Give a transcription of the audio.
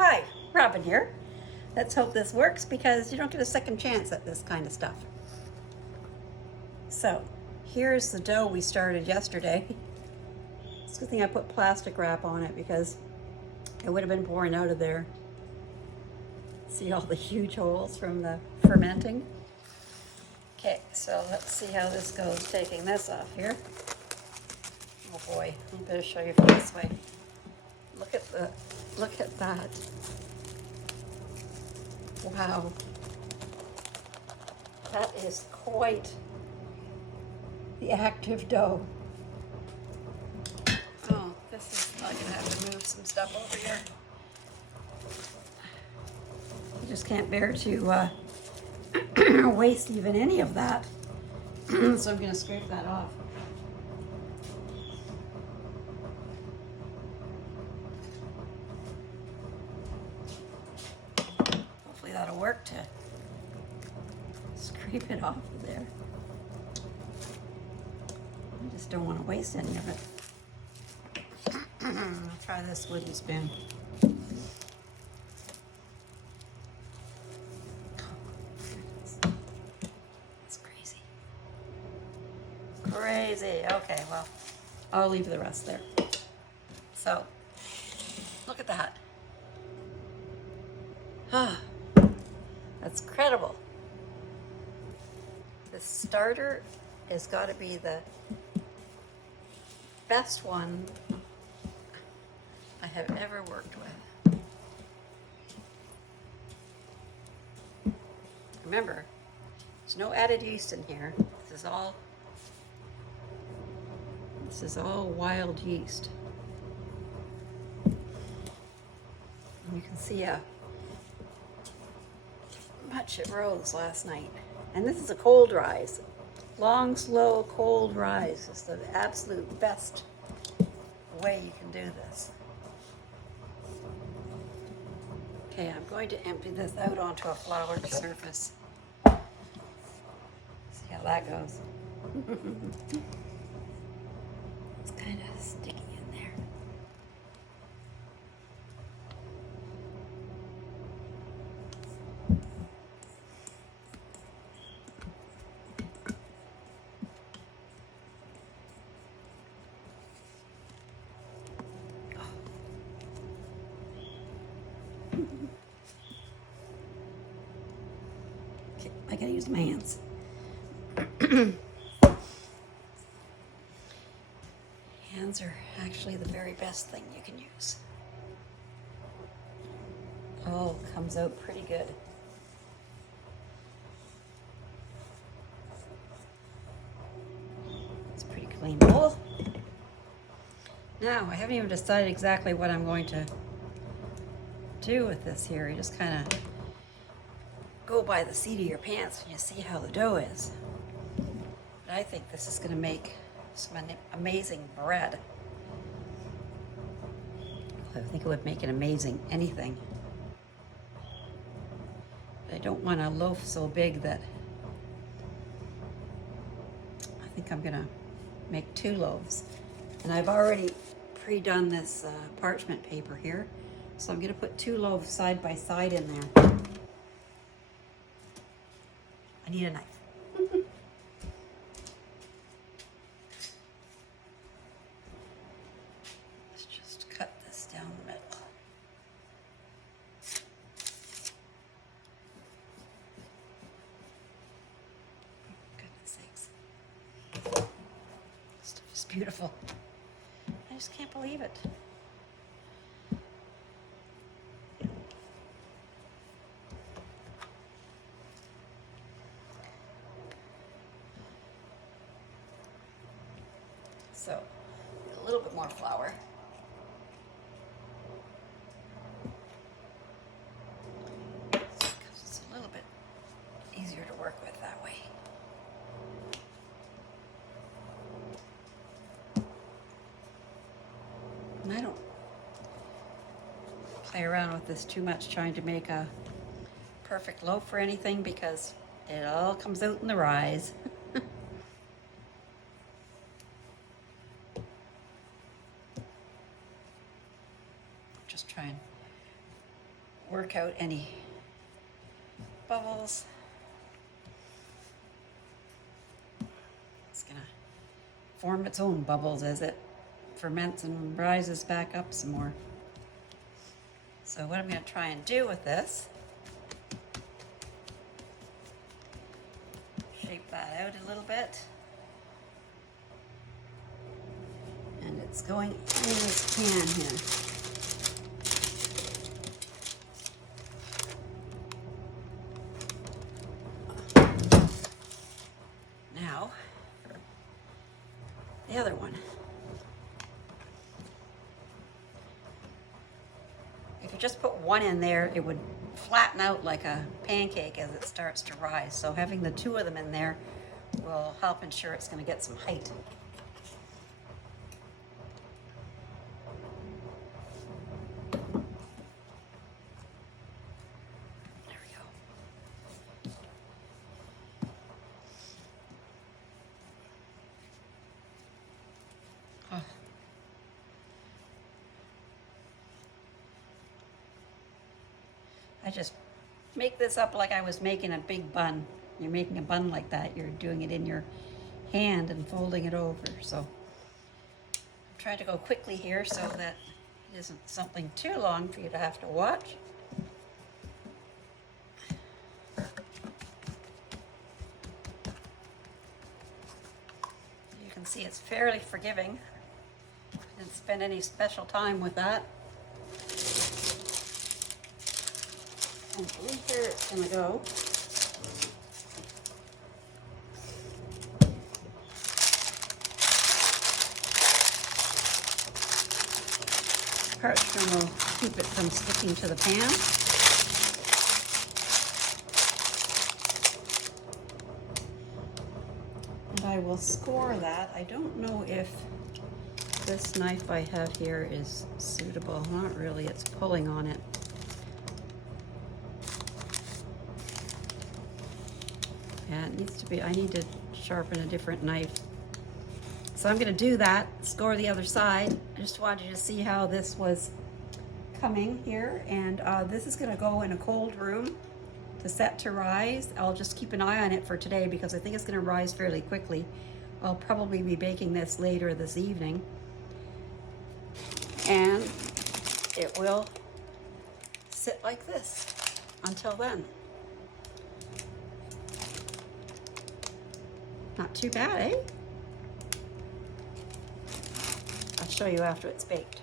Hi, Robin here. Let's hope this works because you don't get a second chance at this kind of stuff. So, here's the dough we started yesterday. It's a good thing I put plastic wrap on it because it would have been pouring out of there. See all the huge holes from the fermenting? Okay, so let's see how this goes, taking this off here. Oh boy, I better show you from this way. Look at that. Wow. That is quite the active dough. Oh, this is, I'm gonna have to move some stuff over here. I just can't bear to waste even any of that. So I'm gonna scrape that off. Hopefully that'll work to scrape it off of there. I just don't want to waste any of it. I'll try this wooden spoon. It's crazy. Crazy. Okay, well, I'll leave the rest there. So, look at that. Ah, that's incredible. The starter has got to be the best one I have ever worked with. Remember, there's no added yeast in here. This is all wild yeast. And you can see how much it rose last night. And this is a cold rise. Long, slow, cold rise is the absolute best way you can do this. Okay, I'm going to empty this out onto a floured surface. See how that goes. It's kind of sticky in there. Okay, I gotta use my hands. Hands are actually the very best thing you can use. Oh, comes out pretty good. It's a pretty clean bowl. Now, I haven't even decided exactly what I'm going to do with this here. You just kind of go by the seat of your pants when you see how the dough is. But I think this is going to make some amazing bread. I think it would make an amazing anything. But I don't want a loaf so big that I think I'm going to make 2 loaves. And I've already pre-done this parchment paper here. So I'm going to put 2 loaves side by side in there. I need a knife. Let's just cut this down the middle. Goodness sakes. Stuff is beautiful. I just can't believe it. So, a little bit more flour. It's a little bit easier to work with that way. And I don't play around with this too much trying to make a perfect loaf or anything because it all comes out in the rise. Just try and work out any bubbles. It's gonna form its own bubbles as it ferments and rises back up some more. So what I'm gonna try and do with this, shape that out a little bit. And it's going in this pan here. Now, the other one. If you just put one in there, it would flatten out like a pancake as it starts to rise. So having the two of them in there will help ensure it's going to get some height. There we go. Oh. I just make this up like I was making a big bun. You're making a bun like that. You're doing it in your hand and folding it over. So I'm trying to go quickly here so that it isn't something too long for you to have to watch. You can see it's fairly forgiving. Didn't spend any special time with that. And here it's going to go. Parchment will keep it from sticking to the pan. And I will score that. I don't know if this knife I have here is suitable. Not really, it's pulling on it. Yeah, it needs to be, I need to sharpen a different knife. So I'm gonna do that, score the other side. I just wanted you to see how this was coming here. And this is gonna go in a cold room to set to rise. I'll just keep an eye on it for today because I think it's gonna rise fairly quickly. I'll probably be baking this later this evening. And it will sit like this until then. Not too bad, eh? I'll show you after it's baked.